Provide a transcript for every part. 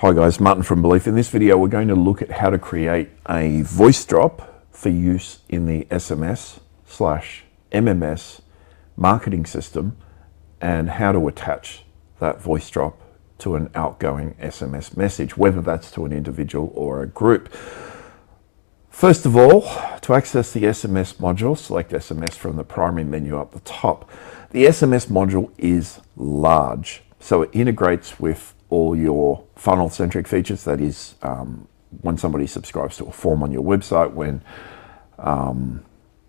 Hi guys, Martin from Belief. In this video we're going to look at how to create a voice drop for use in the SMS/MMS marketing system and how to attach that voice drop to an outgoing SMS message, whether that's to an individual or a group. First of all, to access the SMS module, select SMS from the primary menu up the top. The SMS module is large, so it integrates with all your funnel-centric features. That is, when somebody subscribes to a form on your website, when in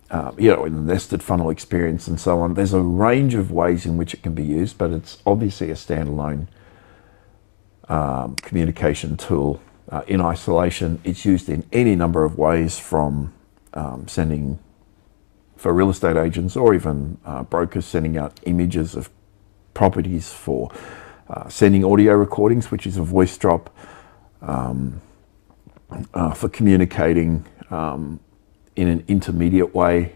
the nested funnel experience and so on. There's a range of ways in which it can be used, but it's obviously a standalone communication tool. In isolation, it's used in any number of ways, from sending for real estate agents or even brokers, sending out images of properties, for sending audio recordings, which is a voice drop, for communicating in an intermediate way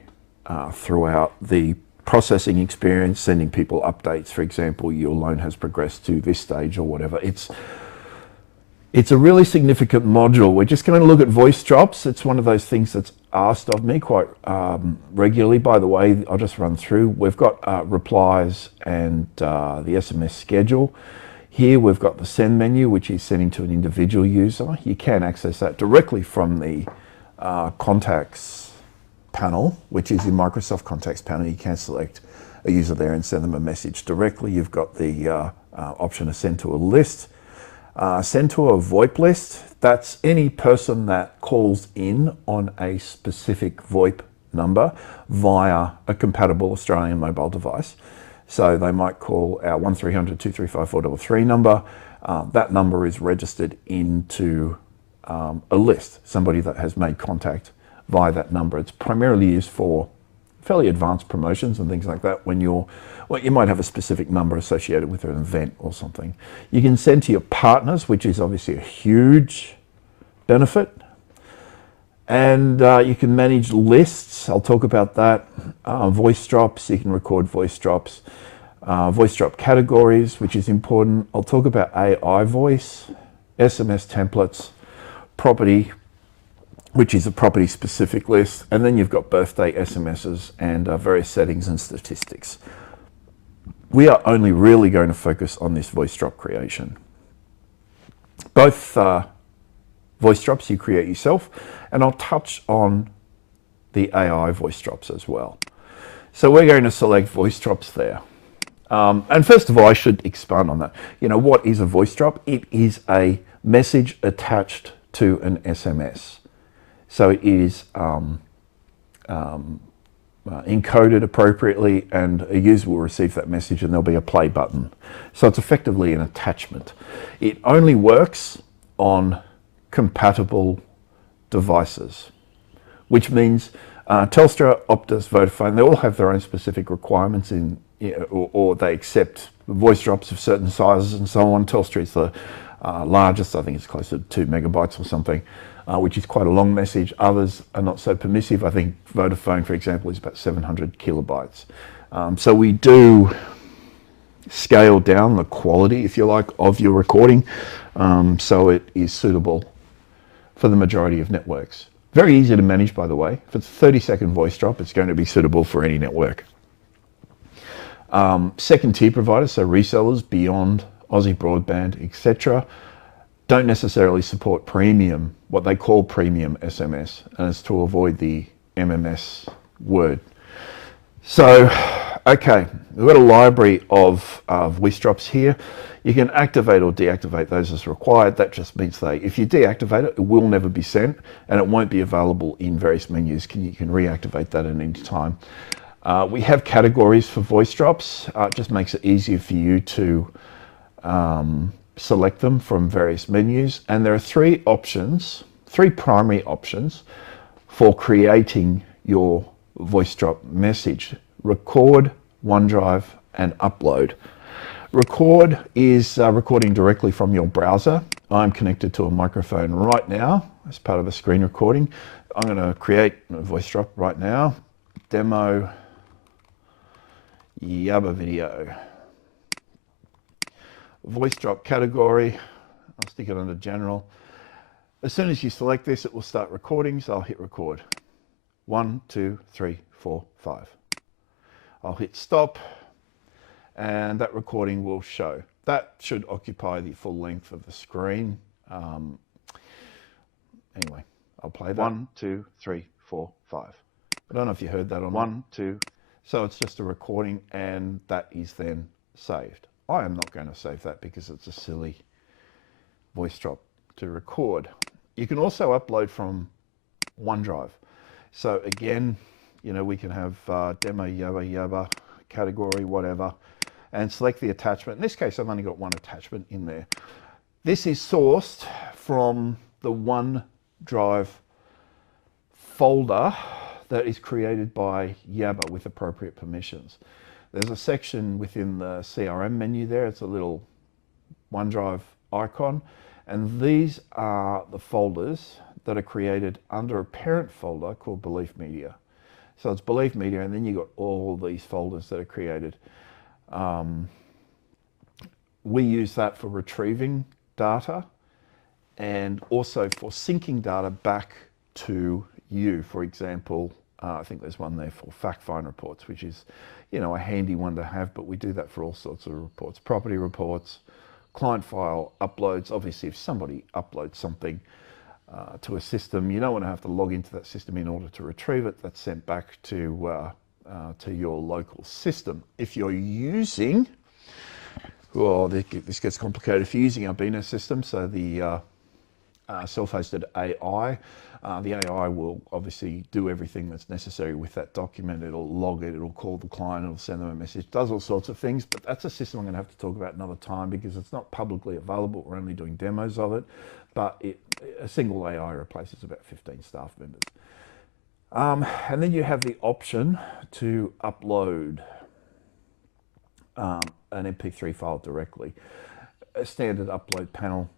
throughout the processing experience, sending people updates. For example, your loan has progressed to this stage or whatever. It's a really significant module. We're just going to look at voice drops. It's one of those things that's asked of me quite regularly. By the way, I'll just run through. We've got replies and the SMS schedule. Here we've got the send menu, which is sending to an individual user. You can access that directly from the contacts panel, which is in Microsoft Contacts panel. You can select a user there and send them a message directly. You've got the option to send to a list. Send to a VoIP list. That's any person that calls in on a specific VoIP number via a compatible Australian mobile device. So they might call our 1300 235 433 number. That number is registered into a list, somebody that has made contact via that number. It's primarily used for fairly advanced promotions and things like that, when you might have a specific number associated with an event or something. You can send to your partners, which is obviously a huge benefit. And you can manage lists. I'll talk about that. Voice drops, you can record voice drops. Voice drop categories, which is important. I'll talk about AI voice, SMS templates, property, which is a property specific list. And then you've got birthday SMSs and various settings and statistics. We are only really going to focus on this voice drop creation. Both voice drops you create yourself, and I'll touch on the AI voice drops as well. So we're going to select voice drops there. And first of all, I should expand on that. What is a voice drop? It is a message attached to an SMS. So it is encoded appropriately, and a user will receive that message and there'll be a play button. So it's effectively an attachment. It only works on compatible devices, which means Telstra, Optus, Vodafone, they all have their own specific requirements or they accept voice drops of certain sizes and so on. Telstra is the largest, I think it's closer to 2 megabytes or something, which is quite a long message. Others are not so permissive. I think Vodafone, for example, is about 700 kilobytes. So we do scale down the quality, if you like, of your recording, so it is suitable for the majority of networks. Very easy to manage, by the way. If it's a 30-second voice drop, it's going to be suitable for any network. Second tier providers, so resellers beyond Aussie Broadband, etc., don't necessarily support premium, what they call premium SMS, and it's to avoid the MMS word. So, okay, we've got a library of voice drops here. You can activate or deactivate those as required. That just means if you deactivate it, it will never be sent, and it won't be available in various menus. You can reactivate that at any time. We have categories for voice drops. It just makes it easier for you to select them from various menus. And there are three primary options for creating your voice drop message: record, OneDrive, and upload. Record is recording directly from your browser. I'm connected to a microphone right now as part of a screen recording. I'm going to create a voice drop right now. Demo Yabber video. Voice drop category. I'll stick it under general. As soon as you select this, it will start recording, so I'll hit record. 1, 2, 3, 4, 5. I'll hit stop, and that recording will show. That should occupy the full length of the screen. Anyway, I'll play that. 1, 2, 3, 4, 5. I don't know if you heard that or not. 1, 2. So it's just a recording, and that is then saved. I am not going to save that because it's a silly Voicedrop to record. You can also upload from OneDrive. So again, you know, we can have demo Yabber, category, whatever, and select the attachment. In this case, I've only got one attachment in there. This is sourced from the OneDrive folder that is created by Yabber with appropriate permissions. There's a section within the CRM menu there. It's a little OneDrive icon, and these are the folders that are created under a parent folder called Belief Media. So it's Belief Media, and then you've got all these folders that are created. We use that for retrieving data and also for syncing data back to you. For example, I think there's one there for fact find reports, which is, you know, a handy one to have, but we do that for all sorts of reports, property reports, client file uploads. Obviously, if somebody uploads something to a system, you don't want to have to log into that system in order to retrieve it. That's sent back to your local system. If you're using, well, this gets complicated. If you're using our Bino system, so the self-hosted AI, the AI will obviously do everything that's necessary with that document. It'll log it, it'll call the client, it'll send them a message, does all sorts of things, but that's a system I'm going to have to talk about another time because it's not publicly available. We're only doing demos of it, but a single AI replaces about 15 staff members. And then you have the option to upload an MP3 file directly. A standard upload panel,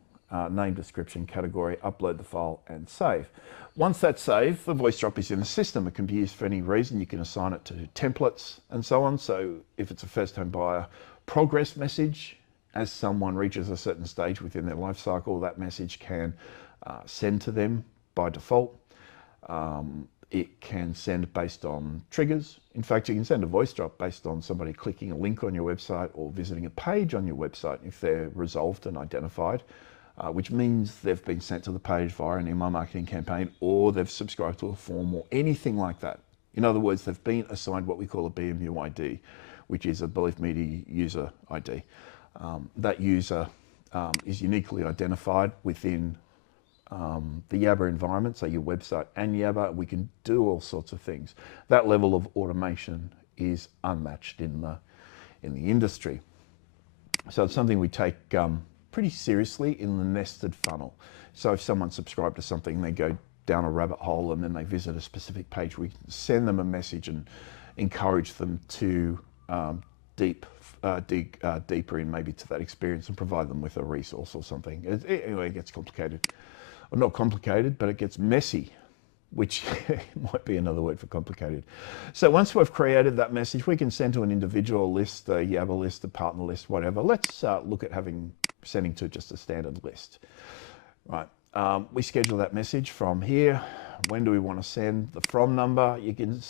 name, description, category, upload the file and save. Once that's saved, the Voicedrop is in the system. It can be used for any reason. You can assign it to templates and so on. So if it's a first-time buyer, progress message, as someone reaches a certain stage within their life cycle, that message can send to them by default. It can send based on triggers. In fact, you can send a Voicedrop based on somebody clicking a link on your website or visiting a page on your website if they're resolved and identified, which means they've been sent to the page via an email marketing campaign, or they've subscribed to a form or anything like that. In other words, they've been assigned what we call a BMU ID, which is a Belief Media user ID. That user is uniquely identified within the Yabber environment, so your website and Yabber. We can do all sorts of things. That level of automation is unmatched in the industry. So it's something we take pretty seriously in the nested funnel. So if someone subscribed to something, they go down a rabbit hole and then they visit a specific page, we send them a message and encourage them to dig deeper in maybe to that experience and provide them with a resource or something. Anyway, it gets complicated. Well, not complicated, but it gets messy, which might be another word for complicated. So once we've created that message, we can send to an individual list, a Yabber list, a partner list, whatever. Let's look at sending to just a standard list. Right. We schedule that message from here. When do we want to send? The from number. You can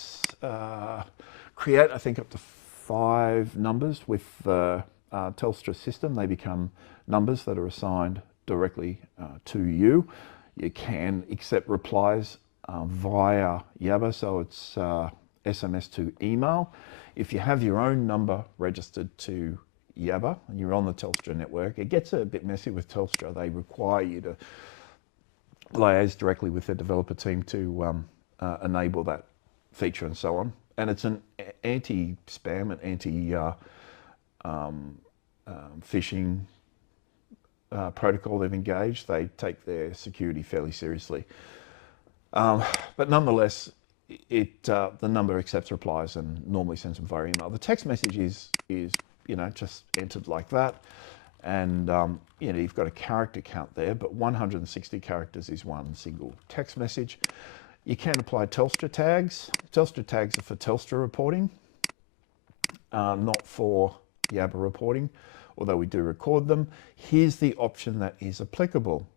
create, I think, up to 5 numbers with the Telstra system. They become numbers that are assigned directly to you. You can accept replies via Yabber, so it's SMS to email. If you have your own number registered to Yabber and you're on the Telstra network, it gets a bit messy with Telstra. They require you to liaise directly with the developer team to enable that feature and so on. And it's an anti-spam and anti-phishing protocol they've engaged. They take their security fairly seriously. But nonetheless, the number accepts replies and normally sends them via email. The text message is just entered like that. And you've got a character count there, but 160 characters is one single text message. You can apply Telstra tags. Telstra tags are for Telstra reporting, not for Yabber reporting. although we do record them. Here's the option that is applicable.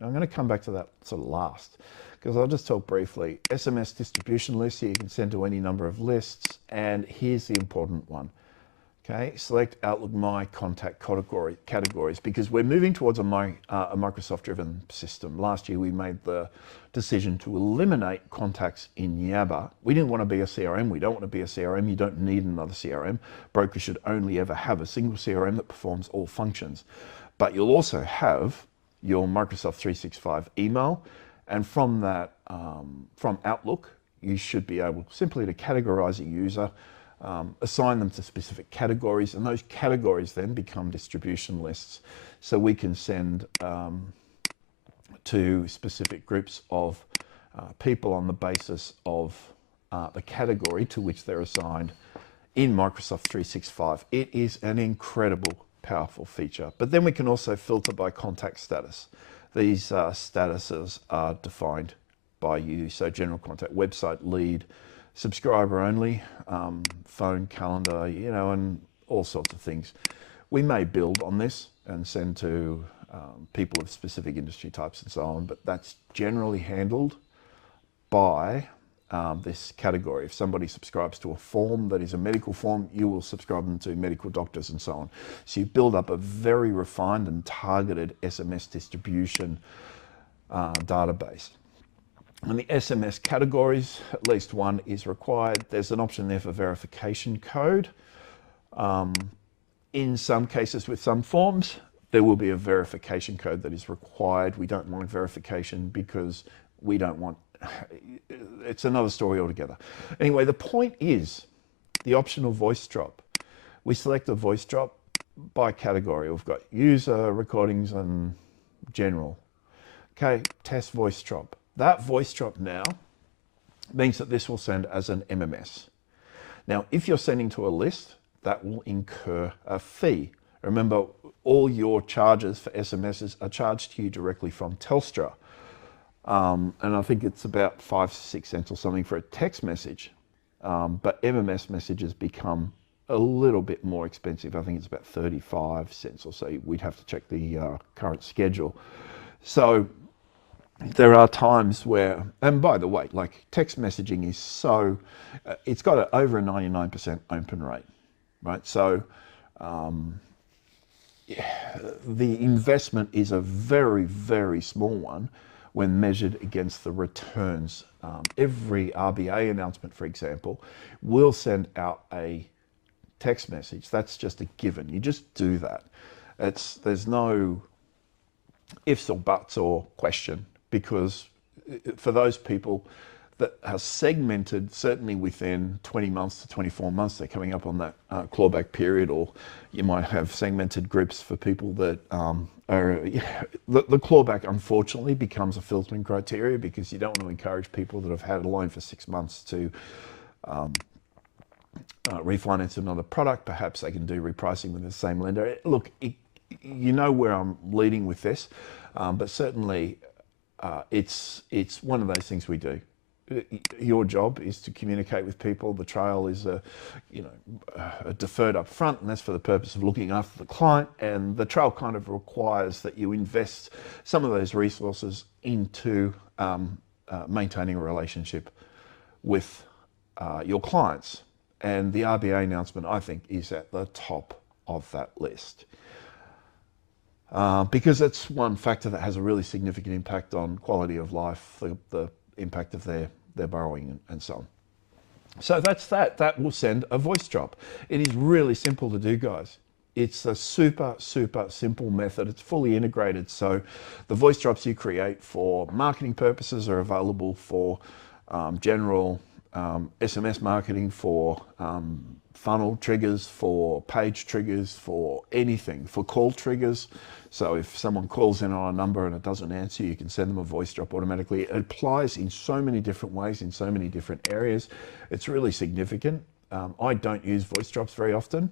I'm going to come back to that sort of last, because I'll just talk briefly. SMS distribution lists, you can send to any number of lists, and here's the important one. Okay, select Outlook My Contact categories, because we're moving towards a Microsoft-driven system. Last year, we made the decision to eliminate contacts in Yabber. We didn't want to be a CRM. We don't want to be a CRM. You don't need another CRM. Brokers should only ever have a single CRM that performs all functions. But you'll also have your Microsoft 365 email, and from that, from Outlook, you should be able simply to categorize a user, assign them to specific categories, and those categories then become distribution lists. So we can send to specific groups of people on the basis of the category to which they're assigned in Microsoft 365. It is an incredible, powerful feature. But then we can also filter by contact status. These statuses are defined by you. So general contact, website, lead, subscriber only, phone, calendar, you know, and all sorts of things. We may build on this and send to people of specific industry types and so on, but that's generally handled by this category. If somebody subscribes to a form that is a medical form, you will subscribe them to medical doctors and so on. So you build up a very refined and targeted SMS distribution database. And the SMS categories, at least one is required. There's an option there for verification code. In some cases with some forms, there will be a verification code that is required. We don't want verification because we don't want, it's another story altogether. Anyway, the point is the optional Voicedrop. We select a Voicedrop by category. We've got user, recordings, and general. Okay, test Voicedrop. That Voicedrop now means that this will send as an MMS. Now, if you're sending to a list, that will incur a fee. Remember, all your charges for SMSs are charged to you directly from Telstra. And I think it's about 5 to 6 cents or something for a text message. But MMS messages become a little bit more expensive. I think it's about 35 cents or so. We'd have to check the current schedule. So there are times where, and by the way, like text messaging is so, it's got over a 99% open rate, right? So the investment is a very, very small one when measured against the returns. Every RBA announcement, for example, will send out a text message. That's just a given. You just do that. There's no ifs or buts or question, because for those people that are segmented, certainly within 20 months to 24 months, they're coming up on that clawback period, or you might have segmented groups for people that the clawback unfortunately becomes a filtering criteria, because you don't want to encourage people that have had a loan for 6 months to refinance another product. Perhaps they can do repricing with the same lender. Look, you know where I'm leading with this, but certainly it's one of those things we do. Your job is to communicate with people. The trail is deferred up front, and that's for the purpose of looking after the client. And the trail kind of requires that you invest some of those resources into maintaining a relationship with your clients. And the RBA announcement, I think, is at the top of that list. Because it's one factor that has a really significant impact on quality of life, the impact of their borrowing and so on. So that's that. That will send a Voicedrop. It is really simple to do, guys. It's a super, super simple method. It's fully integrated. So the Voicedrops you create for marketing purposes are available for general SMS marketing, for funnel triggers, for page triggers, for anything, for call triggers. So if someone calls in on a number and it doesn't answer, you can send them a Voicedrop automatically. It applies in so many different ways, in so many different areas. It's really significant. I don't use Voicedrops very often.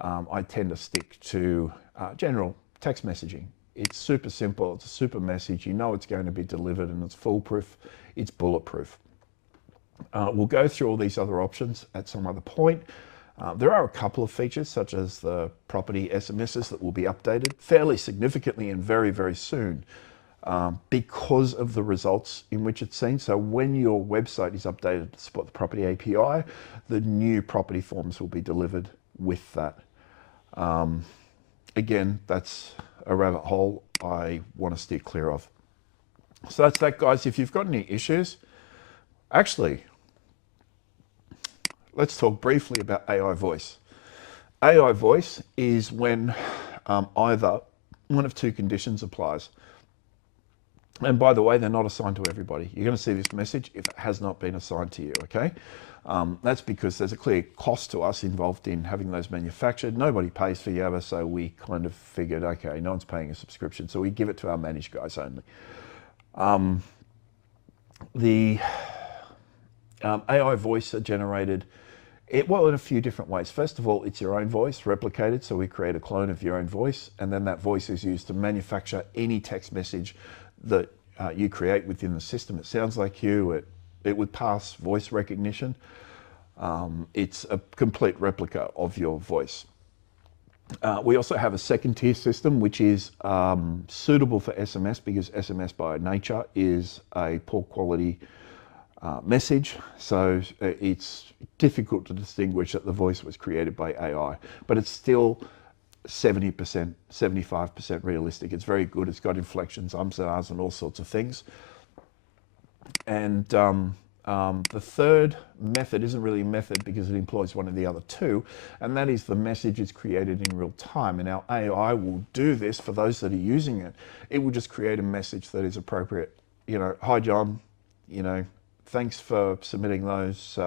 I tend to stick to general text messaging. It's super simple. It's a super message. You know it's going to be delivered, and it's foolproof. It's bulletproof. We'll go through all these other options at some other point. There are a couple of features, such as the property SMSs, that will be updated fairly significantly and very, very soon, because of the results in which it's seen. So when your website is updated to support the property API, the new property forms will be delivered with that. Again, that's a rabbit hole I want to steer clear of. So that's that, guys. If you've got any issues, actually, let's talk briefly about AI voice. AI voice is when either one of two conditions applies. And by the way, they're not assigned to everybody. You're going to see this message if it has not been assigned to you, okay? That's because there's a clear cost to us involved in having those manufactured. Nobody pays for Yabber, so we kind of figured, okay, no one's paying a subscription, so we give it to our managed guys only. The AI voice are generated in a few different ways. First of all, it's your own voice replicated, so we create a clone of your own voice, and then that voice is used to manufacture any text message that you create within the system. It sounds like you, it would pass voice recognition. It's a complete replica of your voice. We also have a second tier system, which is suitable for SMS, because SMS by nature is a poor quality message. So it's difficult to distinguish that the voice was created by AI, but it's still 70%, 75% realistic. It's very good. It's got inflections, ums and ahs, and all sorts of things. And the third method isn't really a method because it employs one of the other two, and that is the message is created in real time. And our AI will do this for those that are using it. It will just create a message that is appropriate. You know, hi John, you know, thanks for submitting those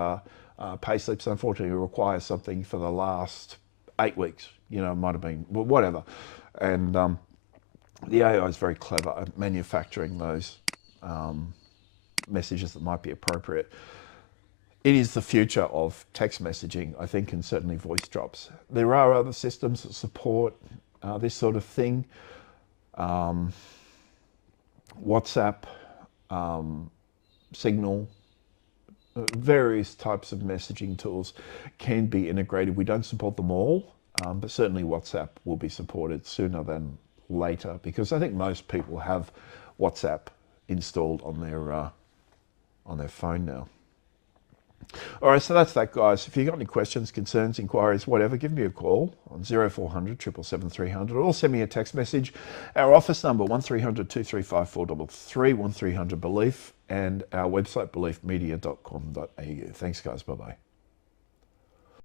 pay slips. Unfortunately, it requires something for the last 8 weeks. You know, it might have been, well, whatever. And the AI is very clever at manufacturing those messages that might be appropriate. It is the future of text messaging, I think, and certainly voice drops. There are other systems that support this sort of thing. WhatsApp, Signal, various types of messaging tools can be integrated. We don't support them all, but certainly WhatsApp will be supported sooner than later, because I think most people have WhatsApp installed on their phone now. All right, so that's that, guys. If you've got any questions, concerns, inquiries, whatever, give me a call on 0400 777 300, or send me a text message. Our office number, 1300 235 433, 1300 Belief, and our website, beliefmedia.com.au. Thanks, guys. Bye-bye.